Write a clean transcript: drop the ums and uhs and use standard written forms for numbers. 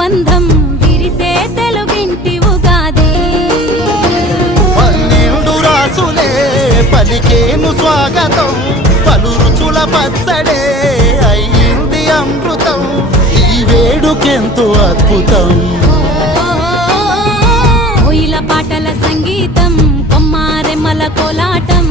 బంధం విరిసే తెలుగింటి ఉగాది. 12 రాసులే పలికేను స్వాగతం, పలు రుచుల పచ్చడే అయ్యింది అమృతం. ఈ వేడుకెంతో అద్భుతం. కోయిల పాటల సంగీతం, కొమ్మారెమ్మల కోలాటం,